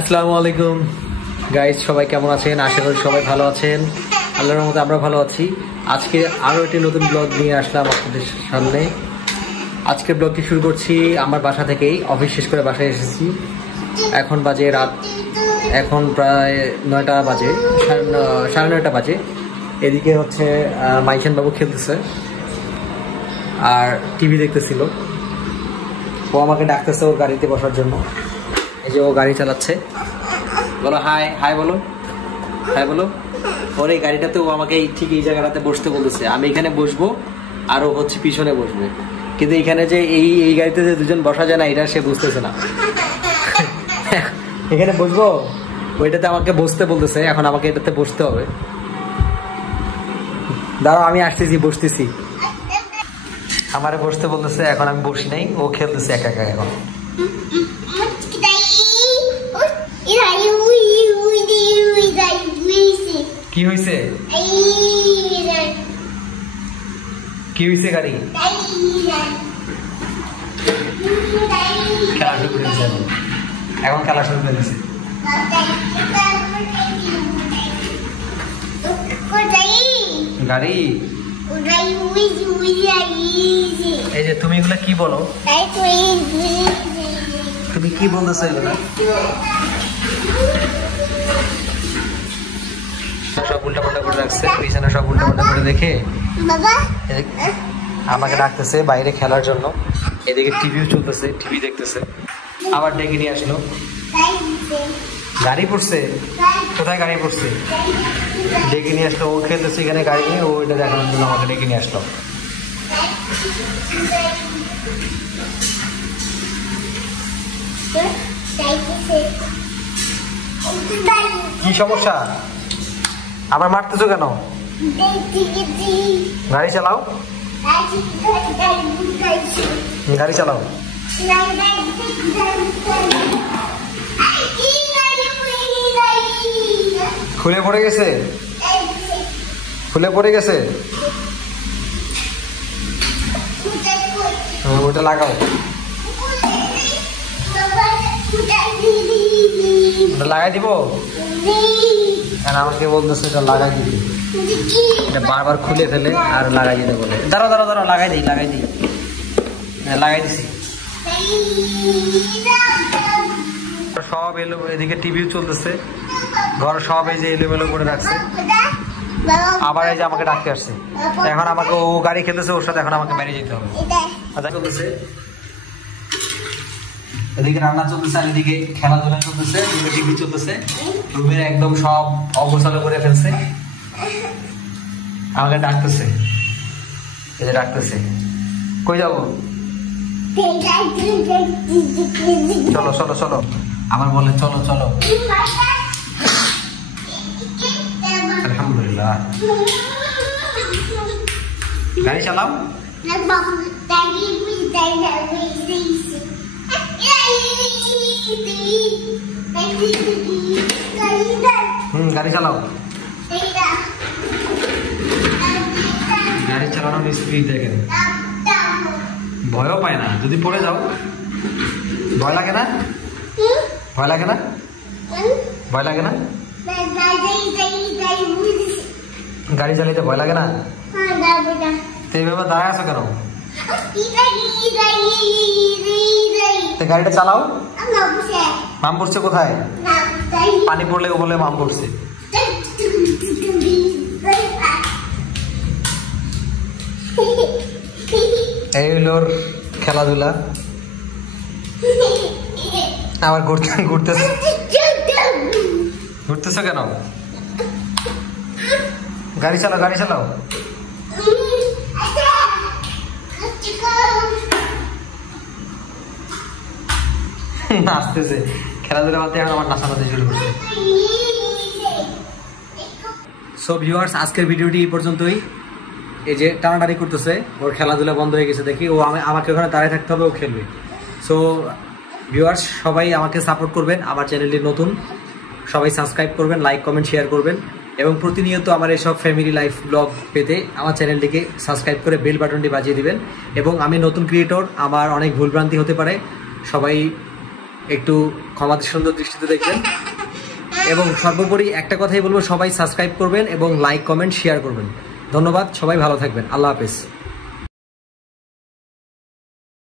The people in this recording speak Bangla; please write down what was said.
আসসালামু আলাইকুম গাইজ, সবাই কেমন আছেন? আশা করি সবাই ভালো আছেন। আল্লাহর রহমতে আমরা ভালো আছি। আজকে আরও একটি নতুন ব্লগ নিয়ে আসলাম আপনাদের সামনে। আজকের ব্লগটি শুরু করছি আমার বাসা থেকেই। অফিস শেষ করে বাসায় এসেছি। এখন বাজে রাত, এখন প্রায় 9টা বাজে, সাড়ে 9টা বাজে। এদিকে হচ্ছে মাইশান বাবু খেলতেছে আর টিভি দেখতেছিল। ও আমাকে ডাকতেছে ওর গাড়িতে বসার জন্য। এই যে ও গাড়ি চালাচ্ছে। বলো হাই, হাই বলো, হাই বলো। ওর এই গাড়িটাতে ও আমাকে ঠিক এই জায়গাটাতে বসতে বলতেছে। আমি এখানে বসবো আর ও হচ্ছে পিছনে বসবে, কিন্তু এখানে যে এই গাড়িতে যে দুজন বসা যায় না, এটা সে বুঝতেছে না। এখানে বসবো, ওইটাতে আমাকে বসতে বলতেছে। এখন আমাকে এটাতে বসতে হবে। দাঁড়াও, আমি আসতেছি, বসতেছি। আমারে বসতে বলতেছে, এখন আমি বসি নাই। ও খেলতেছে একা একা। এখন কি হয়েছে? কি হয়েছে? গাড়ি খেলা শুরু করে দিচ্ছে। এখন খেলা শুরু করে দিচ্ছে। গাড়ি এই যে তুমি এগুলা কি বলো? তুমি কি বলতেছো এগুলা? সব উল্টা পাল্টা করে রাখছে, পিছনে সব উল্টা পাল্টা করে দেখে আমাকে ডাকতেছে বাইরে খেলার জন্য। এদিকে টিভিও চলতেছে, টিভি দেখতেছে। আবার ডেকে নিয়ে আসলো। গাড়ি পড়ছে? কোথায় গাড়ি পড়ছে? ডেকে নিয়ে আসলো। ও খেলতেছে এখানে গাড়ি নিয়ে। ও এটা দেখানোর জন্য আমাকে ডেকে নিয়ে আসলো। কি সমস্যা? আবার মারতেছো কেন? গাড়ি চালাও, গাড়ি চালাও। খুলে পড়ে গেছে, খুলে পড়ে গেছে। ওটা লাগাও, ওটা লাগাই দিব। আমাকে বলতেছে এটা লাগাই দিবি। এটা বারবার খুলে ফেলে আর লাগাই দিতে বলে। দাঁড়াও দাঁড়াও দাঁড়াও, লাগাই দিই, লাগাই দিই। লাগাই দিছি। সব এলো, এদিকে টিভিও চলতেছে। ঘর সব এই যে এলোমেলো করে রাখছে। আবার এই যে আমাকে ডাকতে আসছে। এখন আমাকে ও গাড়ি খেলতেছে ওর সাথে, এখন আমাকে বেরিয়ে যেতে হবে। চলতেছে এদিকে, রান্না চলতেছে আর এদিকে খেলাধুলা চলতেছে, টিভি চলতেছে। রুমের একদম সব অগোছালো করে ফেলছে। আমাকে ডাকতেছে, এই যে ডাকতেছে। কই যাবো? চলো চলো চলো। আবার বলে চলো চলো। আলহামদুলিল্লাহ। গাড়ি চালাও। গাড়ি চালাও। গাড়ি চালানোর স্পিড দেখেন। ভয়ও পায় না। যদি পড়ে যাও ভয় লাগে না? ভয় লাগে না? ভয় লাগে না? গাড়ি চালাইতে ভয় লাগে না? তো এইভাবে দাঁড়ায় আছো কেন? গাড়িটা চালাও। মাম পড়ছে কোথায়? পানি পড়লে ও বলে মাম পড়ছে। এই হলো খেলাধুলা। আবার ঘুরতেছে। ঘুরতেছো কেন? গাড়ি চালাও, গাড়ি চালাও। নাচতেছে। খেলাধুলা বলতে এখন আমার নাচানাচি শুরু করছে। সো ভিউয়ার্স, আজকের ভিডিওটি এই পর্যন্তই। এই যে টানাটানি করতেছে, ওর খেলাধুলা বন্ধ হয়ে গেছে দেখি। ও আমাকে ওখানে দাঁড়িয়ে থাকতে হবে, ও খেলবে। সো ভিউয়ার্স, সবাই আমাকে সাপোর্ট করবেন। আমার চ্যানেলটি নতুন, সবাই সাবস্ক্রাইব করবেন, লাইক কমেন্ট শেয়ার করবেন এবং প্রতিনিয়ত আমার এসব ফ্যামিলি লাইফ ব্লগ পেতে আমার চ্যানেলটিকে সাবস্ক্রাইব করে বেল বাটনটি বাজিয়ে দিবেন। এবং আমি নতুন ক্রিয়েটর, আমার অনেক ভুলভ্রান্তি হতে পারে, সবাই একটু ক্ষমাতে সুন্দর দৃষ্টিতে দেখবেন। এবং সর্বোপরি একটা কথাই বলবো, সবাই সাবস্ক্রাইব করবেন এবং লাইক কমেন্ট শেয়ার করবেন। ধন্যবাদ, সবাই ভালো থাকবেন। আল্লাহ হাফেজ।